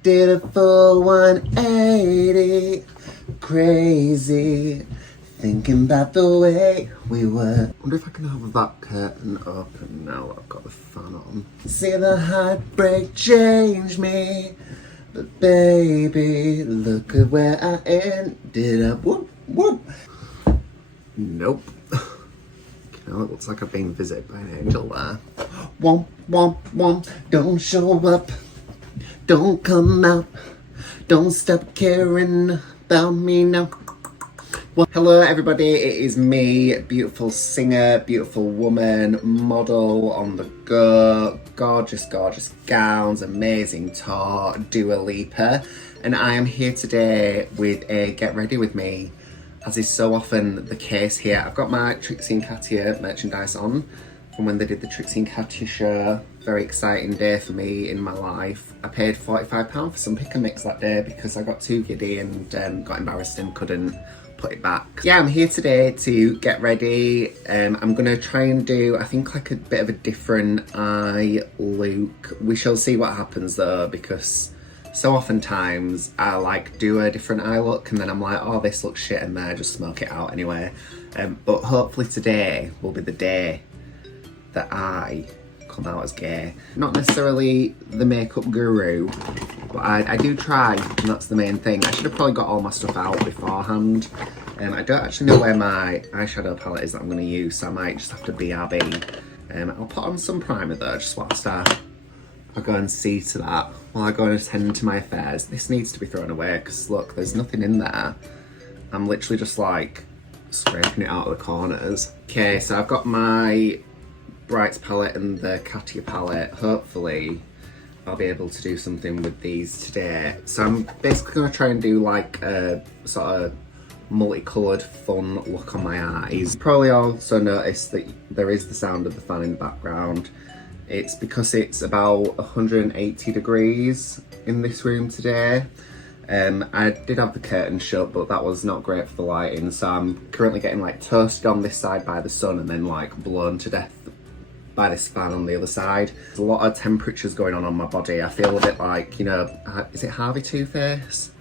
Did a full 180, crazy, thinking about the way we were. Wonder if I can have that curtain open now that I've got the fan on. See the heartbreak change me, but baby, look at where I ended up. Whoop, whoop. Nope. You know, it looks like I've been visited by an angel there. Womp, womp, womp, don't show up. Don't come out, don't stop caring about me now. Well, hello everybody, it is me, beautiful singer, beautiful woman, model on the go, gorgeous, gorgeous gowns, amazing tour, Dua Lipa. And I am here today with a Get Ready With Me, as is so often the case here. I've got my Trixie and Katya merchandise on from when they did the Trixie and Katya show. Very exciting day for me in my life. I paid £45 for some pick and mix that day because I got too giddy and got embarrassed and couldn't put it back. Yeah, I'm here today to get ready. I'm gonna try and do, I think, like a bit of a different eye look. We shall see what happens though, because so oftentimes I like do a different eye look and then I'm like, oh, this looks shit, and then I just smoke it out anyway. But hopefully today will be the day that I come out as gay. Not necessarily the makeup guru, but I do try, and that's the main thing. I should have probably got all my stuff out beforehand. I don't actually know where my eyeshadow palette is that I'm going to use, so I might just have to BRB. I'll put on some primer though, just whilst I'll go and see to that while I go and attend to my affairs. This needs to be thrown away because look, there's nothing in there. I'm literally just like scraping it out of the corners. Okay, so I've got my Brights palette and the Katya palette. Hopefully I'll be able to do something with these today. So I'm basically going to try and do like a sort of multicoloured fun look on my eyes. Probably also noticed that there is the sound of the fan in the background. It's because it's about 180 degrees in this room today. I did have the curtain shut, but that was not great for the lighting, so I'm currently getting like toasted on this side by the sun and then like blown to death by this fan on the other side. There's a lot of temperatures going on my body. I feel a bit like, you know, is it Harvey Two-Face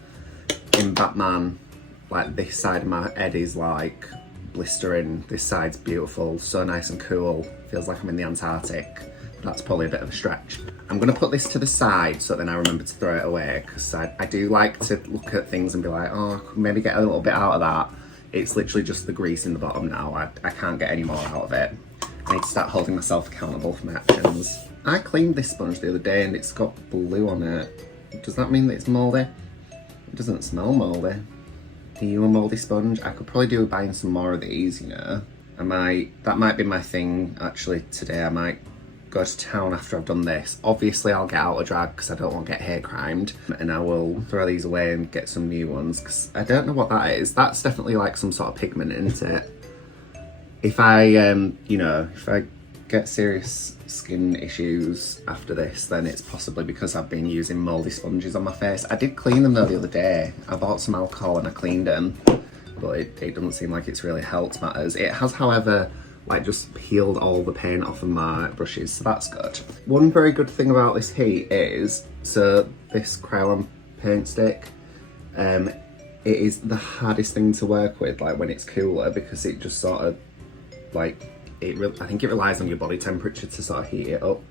in Batman? Like this side of my head is like blistering, this side's beautiful, so nice and cool. Feels like I'm in the Antarctic. That's probably a bit of a stretch. I'm gonna put this to the side so then I remember to throw it away, because I do like to look at things and be like, oh, maybe get a little bit out of that. It's literally just the grease in the bottom now. I can't get any more out of it. I need to start holding myself accountable for my actions. I cleaned this sponge the other day and it's got blue on it. Does that mean that it's mouldy? It doesn't smell mouldy. Are you a mouldy sponge? I could probably do with buying some more of these, you know. That might be my thing actually today. I might go to town after I've done this. Obviously I'll get out of drag because I don't want to get hair crimed, and I will throw these away and get some new ones because I don't know what that is. That's definitely like some sort of pigment, isn't it? If I, you know, if I get serious skin issues after this, then it's possibly because I've been using mouldy sponges on my face. I did clean them though the other day. I bought some alcohol and I cleaned them, but it doesn't seem like it's really helped matters. It has, however, like just peeled all the paint off of my brushes, so that's good. One very good thing about this heat is, so this Kryolan paint stick, it is the hardest thing to work with, like when it's cooler, because it just sort of, like, I think it relies on your body temperature to sort of heat it up,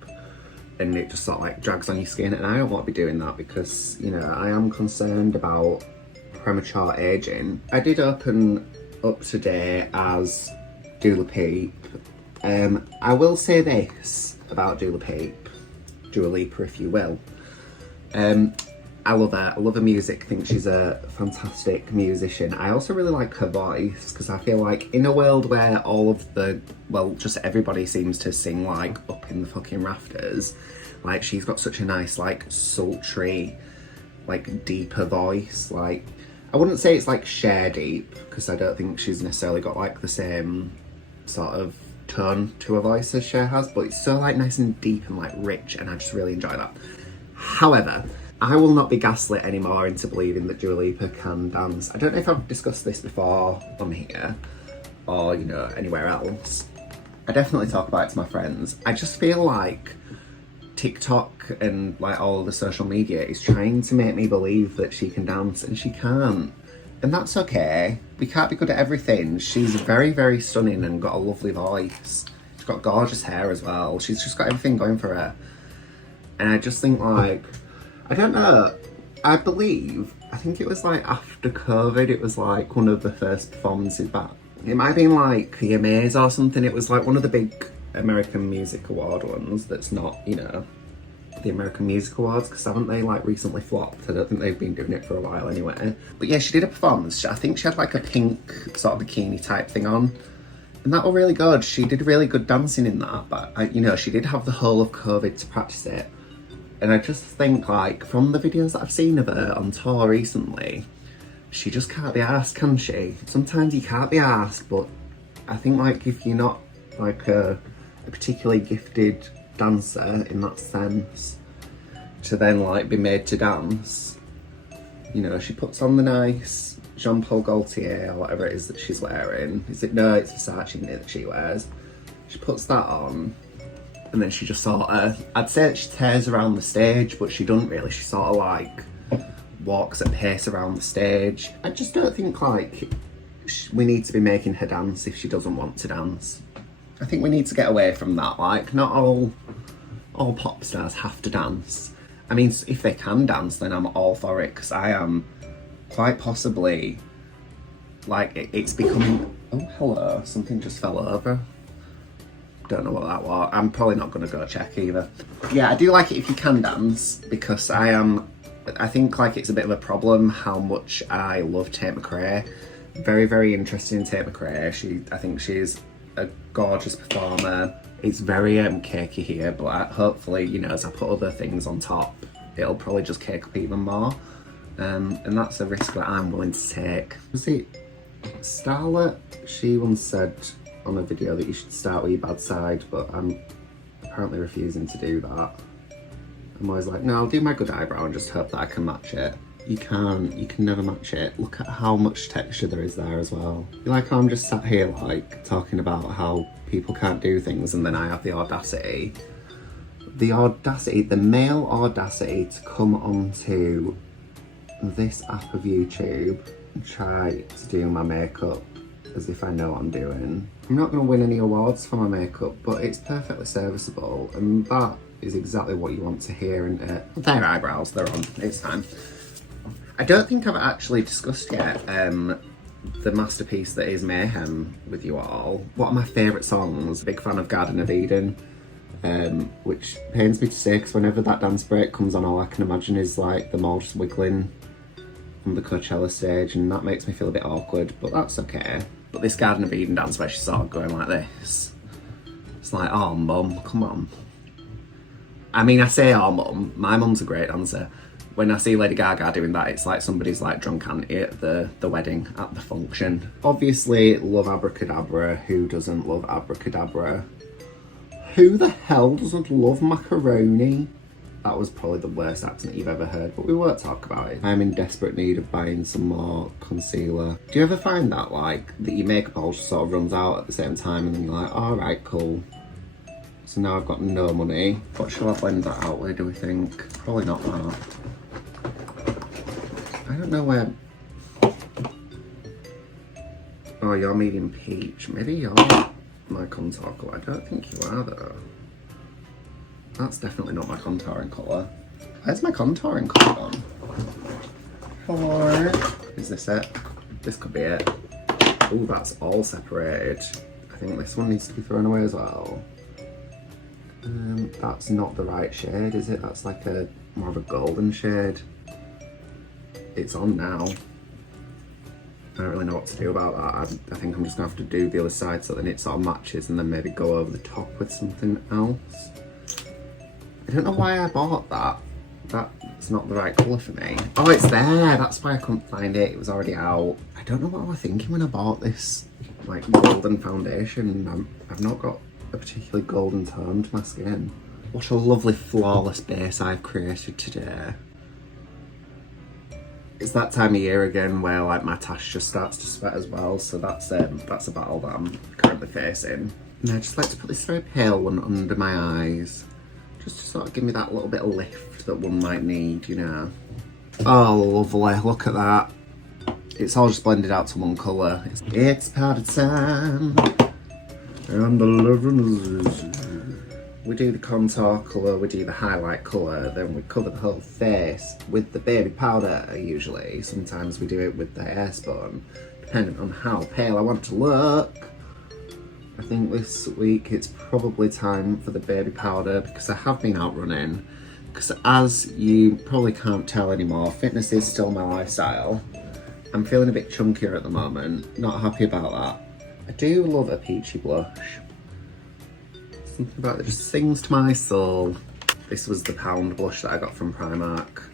and it just sort of like drags on your skin, and I don't want to be doing that because, you know, I am concerned about premature aging. I did open up today as Dua Peep. I will say this about Dua Lipa if you will. I love her. I love her music. I think she's a fantastic musician. I also really like her voice because I feel like in a world where all of the, well, just everybody seems to sing like up in the fucking rafters, like she's got such a nice like sultry, like deeper voice. Like I wouldn't say it's like Cher deep because I don't think she's necessarily got like the same sort of tone to her voice as Cher has, but it's so like nice and deep and like rich, and I just really enjoy that. However, I will not be gaslit anymore into believing that Dua Lipa can dance. I don't know if I've discussed this before on here or, you know, anywhere else. I definitely talk about it to my friends. I just feel like TikTok and like all the social media is trying to make me believe that she can dance and she can't. And that's okay. We can't be good at everything. She's very, very stunning and got a lovely voice. She's got gorgeous hair as well. She's just got everything going for her. And I just think like, I don't know, I think it was like after COVID, it was like one of the first performances back. It might have been like the Amaze or something. It was like one of the big American Music Award ones that's not, you know, the American Music Awards, because haven't they like recently flopped? I don't think they've been doing it for a while anyway. But yeah, she did a performance. I think she had like a pink sort of bikini type thing on. And that was really good. She did really good dancing in that, but you know, she did have the whole of COVID to practice it. And I just think like, from the videos that I've seen of her on tour recently, she just can't be arsed, can she? Sometimes you can't be arsed, but I think like if you're not like a particularly gifted dancer in that sense, to then like be made to dance, you know, she puts on the nice Jean Paul Gaultier or whatever it is that she's wearing. It's Versace that she wears. She puts that on, and then she just sort of, I'd say that she tears around the stage, but she doesn't really. She sort of like walks at pace around the stage. I just don't think like we need to be making her dance if she doesn't want to dance. I think we need to get away from that. Like, not all pop stars have to dance. I mean, if they can dance, then I'm all for it, because I am quite possibly, like, it's becoming... Oh, hello, something just fell over. Don't know what that was. I'm probably not going to go check either. Yeah, I do like it if you can dance, because I think, like, it's a bit of a problem how much I love Tate McRae. Very, very interested in Tate McRae. I think she's a gorgeous performer. It's very cakey here, but hopefully, you know, as I put other things on top, it'll probably just cake up even more. And that's a risk that I'm willing to take. See, Starlet, she once said on a video that you should start with your bad side, but I'm apparently refusing to do that. I'm always like, no, I'll do my good eyebrow and just hope that I can match it. You can never match it. Look at how much texture there is there as well. You like how I'm just sat here like talking about how people can't do things, and then I have the audacity, the male audacity to come onto this app of YouTube and try to do my makeup as if I know what I'm doing. I'm not going to win any awards for my makeup, but it's perfectly serviceable, and that is exactly what you want to hear, isn't it? Their eyebrows, they're on, it's time. I don't think I've actually discussed yet the masterpiece that is Mayhem with you all. What are my favourite songs? Big fan of Garden of Eden, which pains me to say because whenever that dance break comes on, all I can imagine is like them all just wiggling on the Coachella stage, and that makes me feel a bit awkward, but that's okay. But this Garden of Eden dance where she's sort of going like this, it's like, oh mum, come on. I mean, I say oh mum, my mum's a great dancer. When I see Lady Gaga doing that, it's like somebody's like drunk auntie at the wedding, at the function. Obviously, love Abracadabra. Who doesn't love Abracadabra? Who the hell doesn't love macaroni? That was probably the worst accent you've ever heard, but we won't talk about it. I'm in desperate need of buying some more concealer. Do you ever find that, like, that your makeup all just sort of runs out at the same time and then you're like, alright, cool. So now I've got no money. What shall I blend that out with, do we think? Probably not that. I don't know where... Oh, you're medium peach. Maybe you're my contour colour. I don't think you are though. That's definitely not my contouring colour. Where's my contouring colour gone? Hello? Is this it? This could be it. Ooh, that's all separated. I think this one needs to be thrown away as well. That's not the right shade, is it? That's like a more of a golden shade. It's on now. I don't really know what to do about that. I think I'm just gonna have to do the other side so that it sort of matches and then maybe go over the top with something else. I don't know why I bought that. That's not the right colour for me. Oh, it's there. That's why I couldn't find it. It was already out. I don't know what I was thinking when I bought this like golden foundation. I've not got a particularly golden tone to my skin. What a lovely flawless base I've created today. It's that time of year again where like my tash just starts to sweat as well, so that's a battle that I'm currently facing. And I just like to put this very pale one under my eyes, Just to sort of give me that little bit of lift that one might need, you know. Oh, lovely, look at that. It's all just blended out to one colour. It's powder time. And the we do the contour colour, we do the highlight colour, then we cover the whole face with the baby powder usually. Sometimes we do it with the hairspun, depending on how pale I want to look. I think this week it's probably time for the baby powder because I have been out running. Because as you probably can't tell anymore, fitness is still my lifestyle. I'm feeling a bit chunkier at the moment, not happy about that. I do love a peachy blush. Something about it just sings to my soul. This was the pound blush that I got from Primark.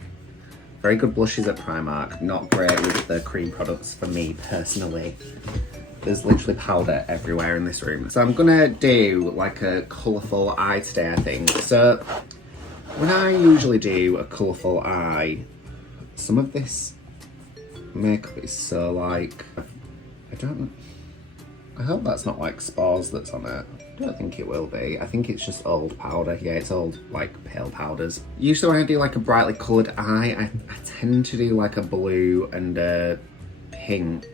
Very good blushes at Primark, not great with the cream products for me personally. There's literally powder everywhere in this room. So I'm gonna do like a colourful eye today, I think. So when I usually do a colourful eye, some of this makeup is so like, I hope that's not like spores that's on it. I don't think it will be. I think it's just old powder. Yeah, it's old like pale powders. Usually when I do like a brightly coloured eye, I tend to do like a blue and a pink.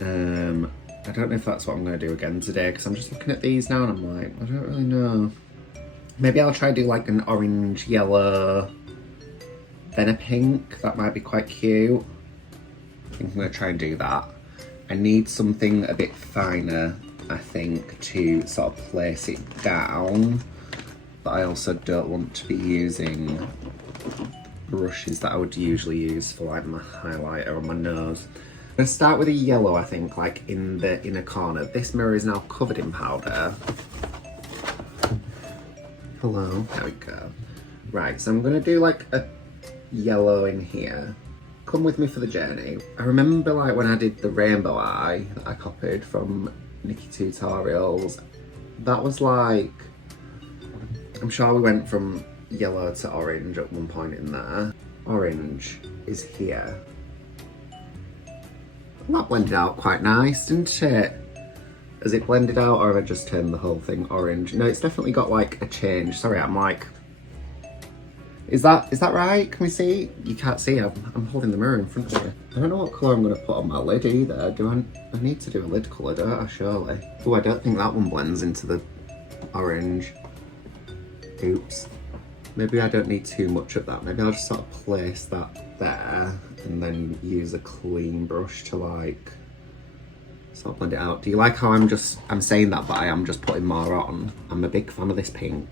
I don't know if that's what I'm going to do again today because I'm just looking at these now and I'm like, I don't really know. Maybe I'll try to do like an orange, yellow, then a pink. That might be quite cute. I think I'm going to try and do that. I need something a bit finer, I think, to sort of place it down. But I also don't want to be using brushes that I would usually use for like my highlighter on my nose. I'm going to start with a yellow, I think, like in the inner corner. This mirror is now covered in powder. Hello, there we go. Right, so I'm going to do like a yellow in here. Come with me for the journey. I remember like when I did the rainbow eye that I copied from Nikki Tutorials, that was like, I'm sure we went from yellow to orange at one point in there. Orange is here. That blended out quite nice, didn't it? Has it blended out or have I just turned the whole thing orange? No, it's definitely got like a change. Sorry, I'm like, is that right? Can we see? You can't see, I'm holding the mirror in front of me. I don't know what colour I'm going to put on my lid either. I need to do a lid colour, don't I, surely? Oh, I don't think that one blends into the orange. Oops. Maybe I don't need too much of that. Maybe I'll just sort of place that there and then use a clean brush to like sort of blend it out. Do you like how I'm saying that, but I am just putting more on? I'm a big fan of this pink.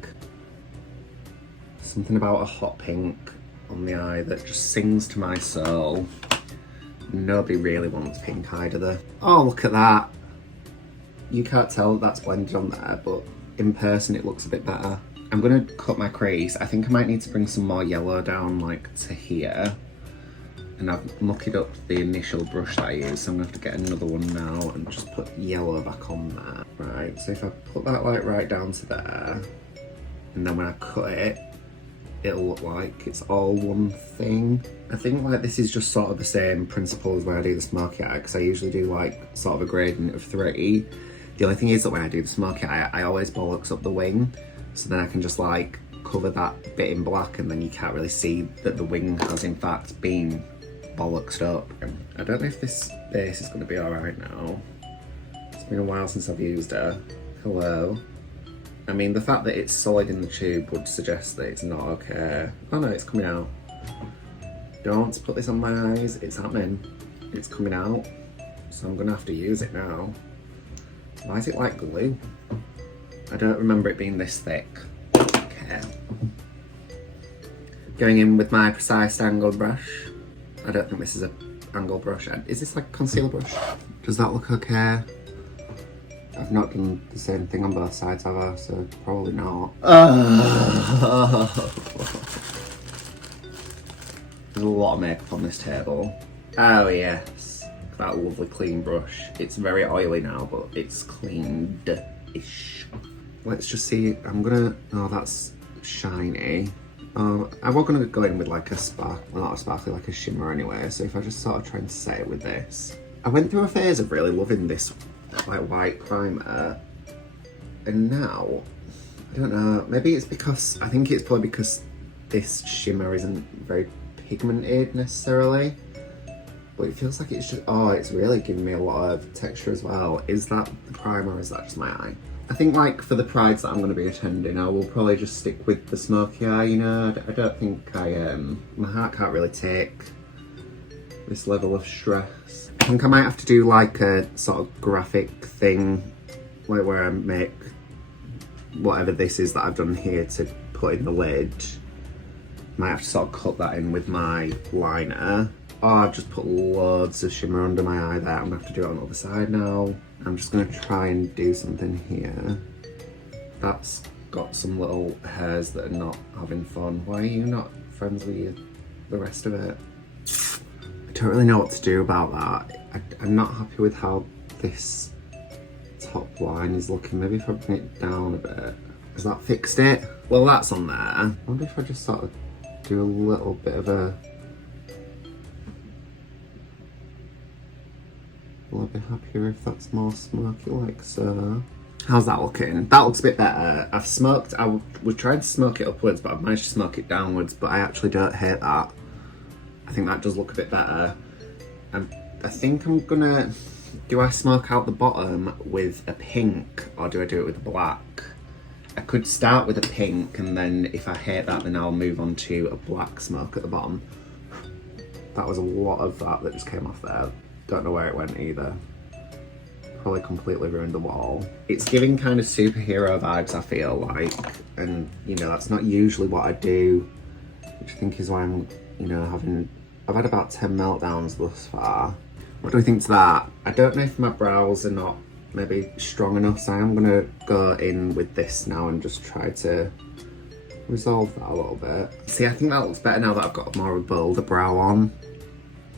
Something about a hot pink on the eye that just sings to my soul. Nobody really wants pink eye, do they? Oh, look at that. You can't tell that's blended on there, but in person it looks a bit better. I'm gonna cut my crease. I think I might need to bring some more yellow down like to here. And I've mucked up the initial brush that I used, so I'm gonna have to get another one now and just put yellow back on there. Right, so if I put that like right down to there, and then when I cut it, it'll look like it's all one thing. I think like this is just sort of the same principle as when I do the smoky eye, because I usually do like sort of a gradient of 3. The only thing is that when I do the smoky eye, I always bollocks up the wing, so then I can just like cover that bit in black and then you can't really see that the wing has in fact been bollocksed up. I don't know if this base is going to be alright now. It's been a while since I've used her. Hello. I mean, the fact that it's solid in the tube would suggest that it's not okay. Oh no, it's coming out. Don't put this on my eyes, it's happening. It's coming out, so I'm gonna have to use it now. Why is it like glue? I don't remember it being this thick. Okay. Going in with my precise angled brush. I don't think this is a angled brush. Is this like a concealer brush? Does that look okay? I've not done the same thing on both sides, have I? So probably not. There's a lot of makeup on this table. Oh yes, that lovely clean brush. It's very oily now, but it's cleaned-ish. Let's just see, oh, that's shiny. I was gonna go in with like a not a sparkly, like a shimmer anyway, so if I just sort of try and set it with this. I went through a phase of really loving this like white primer, and now I don't know, maybe it's because, I think it's probably because this shimmer isn't very pigmented necessarily. But it feels like it's just, oh, it's really giving me a lot of texture as well. Is that the primer or is that just my eye? I think like for the prides that I'm going to be attending, I will probably just stick with the smoky eye, you know. I don't think my heart can't really take this level of stress. I think I might have to do like a sort of graphic thing, like where I make whatever this is that I've done here to put in the lid. Might have to sort of cut that in with my liner. Oh, I've just put loads of shimmer under my eye there. I'm gonna have to do it on the other side now. I'm just gonna try and do something here. That's got some little hairs that are not having fun. Why are you not friends with the rest of it? I don't really know what to do about that. I'm not happy with how this top line is looking. Maybe if I bring it down a bit. Has that fixed it? Well, that's on there. I wonder if I just sort of do a little bit of a... Will I be happier if that's more smoky like so? How's that looking? That looks a bit better. I've smoked, I was trying to smoke it upwards, but I've managed to smoke it downwards, but I actually don't hate that. I think that does look a bit better. I think I'm gonna, do I smoke out the bottom with a pink or do I do it with a black? I could start with a pink and then if I hate that, then I'll move on to a black smoke at the bottom. That was a lot of that just came off there. Don't know where it went either. Probably completely ruined the wall. It's giving kind of superhero vibes, I feel like. And, you know, that's not usually what I do, which I think is why I'm, you know, I've had about 10 meltdowns thus far. What do we think to that? I don't know if my brows are not maybe strong enough, so I'm gonna go in with this now and just try to resolve that a little bit. See, I think that looks better now that I've got more of a bolder brow on.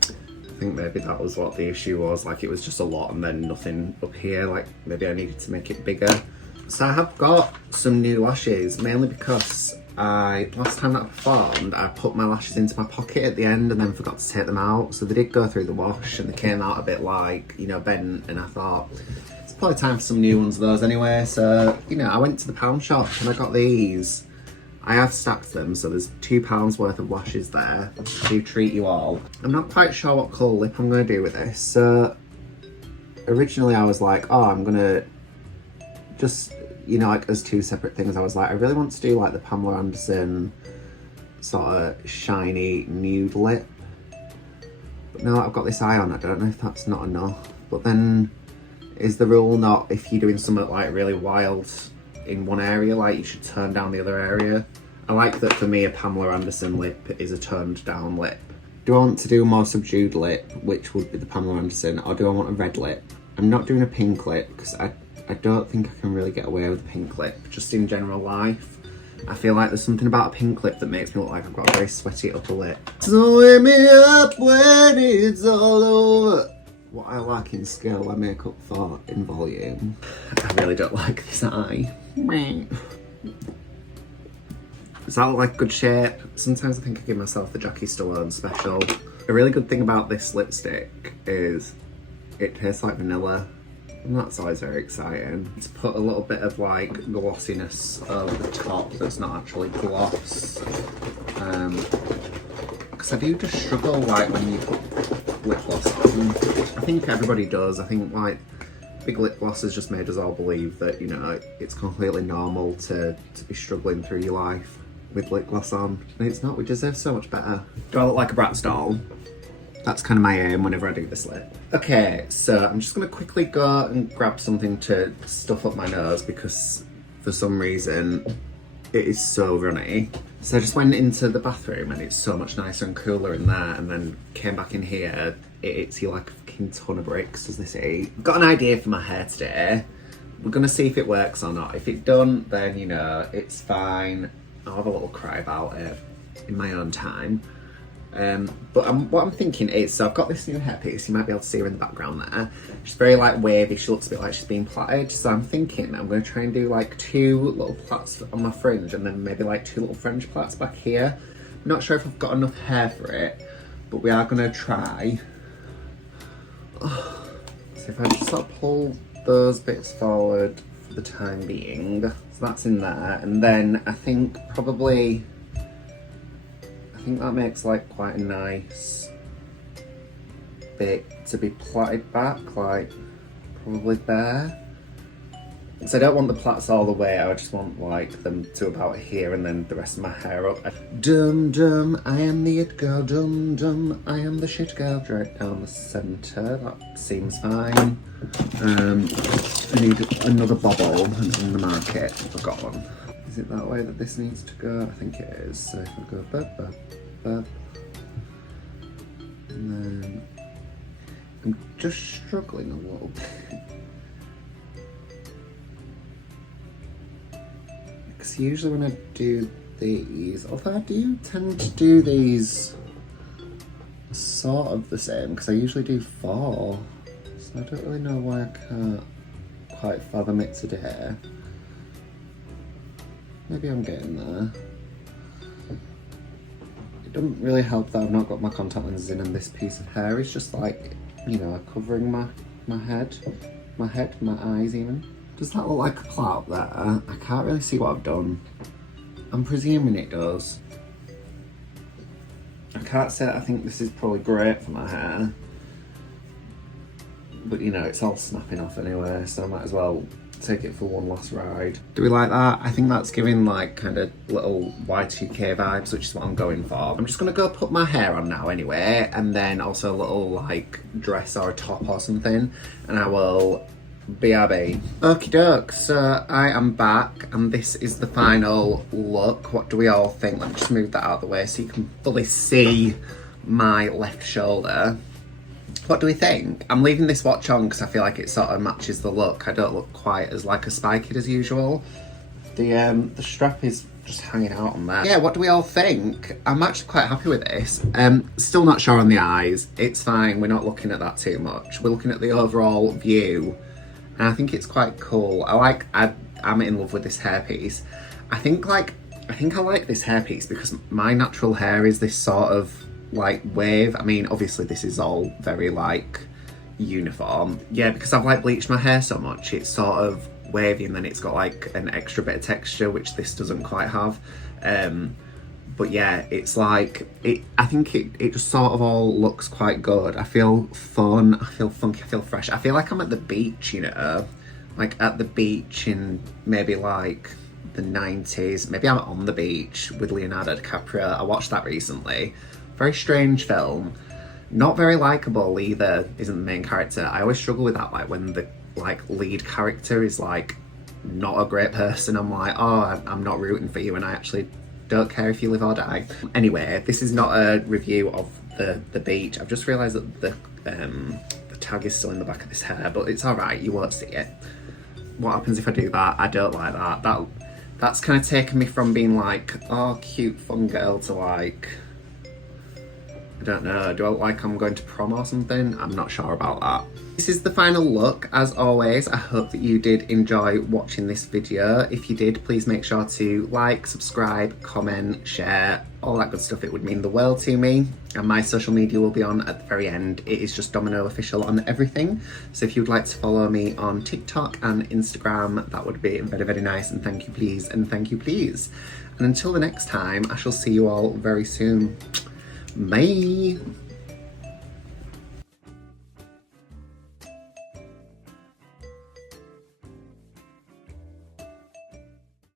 I think maybe that was what the issue was, like it was just a lot and then nothing up here, like maybe I needed to make it bigger. So I have got some new lashes, mainly because last time that I performed, I put my lashes into my pocket at the end and then forgot to take them out. So they did go through the wash and they came out a bit like, you know, bent, and I thought, it's probably time for some new ones of those anyway. So, you know, I went to the pound shop and I got these. I have stacked them, so there's £2 worth of lashes there to treat you all. I'm not quite sure what colour lip I'm going to do with this. So originally I was like, oh, I'm going to just, you know, like as two separate things. I was like, I really want to do like the Pamela Anderson sort of shiny nude lip. But now that I've got this eye on, I don't know if that's not enough. But then is the rule not if you're doing something like really wild in one area, like you should turn down the other area? I like that for me a Pamela Anderson lip is a toned down lip. Do I want to do a more subdued lip, which would be the Pamela Anderson, or do I want a red lip? I'm not doing a pink lip because I don't think I can really get away with a pink lip, just in general life. I feel like there's something about a pink lip that makes me look like I've got a very sweaty upper lip. So wake me up when it's all over. What I lack in skill, I make up for in volume. I really don't like this eye. Does that look like good shape? Sometimes I think I give myself the Jackie Stallone special. A really good thing about this lipstick is it tastes like vanilla, and that's always very exciting. To put a little bit of like glossiness over the top that's not actually gloss. Because I do just struggle like when you put lip gloss on. I think everybody does. I think like big lip gloss has just made us all believe that, you know, it's completely normal to be struggling through your life with lip gloss on. And it's not, we deserve so much better. Do I look like a Bratz doll? That's kind of my aim whenever I do this lip. Okay, so I'm just gonna quickly go and grab something to stuff up my nose because for some reason it is so runny. So I just went into the bathroom and it's so much nicer and cooler in there, and then came back in here, it's like a fucking ton of bricks, does this eat? I've got an idea for my hair today. We're gonna see if it works or not. If it don't, then, you know, it's fine. I'll have a little cry about it in my own time. But what I'm thinking is, so I've got this new hairpiece, you might be able to see her in the background there. She's very like wavy, she looks a bit like she's being plaited. So I'm thinking I'm going to try and do like 2 little plaits on my fringe and then maybe like 2 little fringe plaits back here. I'm not sure if I've got enough hair for it, but we are going to try. So if I just sort of pull those bits forward for the time being. So that's in there. And then I think probably, I think that makes like quite a nice bit to be plaited back, like probably there. So I don't want the plaits all the way, I just want like them to about here and then the rest of my hair up. Dum dum, I am the it girl, dum dum, I am the shit girl, right down the centre, that seems fine. I need another bobble in the market, I've got one. Is it that way that this needs to go? I think it is. So if I go bub, bub, bub, and then I'm just struggling a little bit. Because usually when I do these, although I do tend to do these sort of the same, because I usually do 4. So I don't really know why I can't quite fathom it today. Maybe I'm getting there. It doesn't really help that I've not got my contact lenses in and this piece of hair is just like, you know, covering my head, my eyes even. Does that look like a cloud there? I can't really see what I've done. I'm presuming it does. I can't say that I think this is probably great for my hair. But you know, it's all snapping off anyway, so I might as well take it for one last ride. Do we like that? I think that's giving like kind of little Y2K vibes, which is what I'm going for. I'm just gonna go put my hair on now anyway, and then also a little like dress or a top or something, and I will BRB. Okie doke, so I am back and this is the final look. What do we all think? Let me just move that out of the way so you can fully see my left shoulder. What do we think? I'm leaving this watch on because I feel like it sort of matches the look. I don't look quite as like a spy kid as usual. The strap is just hanging out on there. Yeah, what do we all think? I'm actually quite happy with this. Still not sure on the eyes. It's fine, we're not looking at that too much. We're looking at the overall view. And I think it's quite cool. I'm in love with this hairpiece. I think I like this hairpiece because my natural hair is this sort of like wave. I mean, obviously this is all very like uniform. Yeah, because I've like bleached my hair so much, it's sort of wavy and then it's got like an extra bit of texture, which this doesn't quite have. But yeah, it's like, I think it just sort of all looks quite good. I feel fun, I feel funky, I feel fresh. I feel like I'm at the beach, you know, like at the beach in maybe like the 90s. Maybe I'm on the beach with Leonardo DiCaprio. I watched that recently. Very strange film. Not very likeable either, isn't the main character. I always struggle with that, like when the like lead character is like not a great person. I'm like, oh, I'm not rooting for you and I actually don't care if you live or die. Anyway, this is not a review of the beach. I've just realised that the tag is still in the back of this hair, but it's alright, you won't see it. What happens if I do that? I don't like that. That's kind of taken me from being like, oh, cute, fun girl to like, I don't know, do I look like I'm going to prom or something? I'm not sure about that. This is the final look. As always, I hope that you did enjoy watching this video. If you did, please make sure to like, subscribe, comment, share, all that good stuff. It would mean the world to me. And my social media will be on at the very end. It is just Dominoe Official on everything. So if you'd like to follow me on TikTok and Instagram, that would be very, very nice. And thank you, please. And thank you, please. And until the next time, I shall see you all very soon. Bye.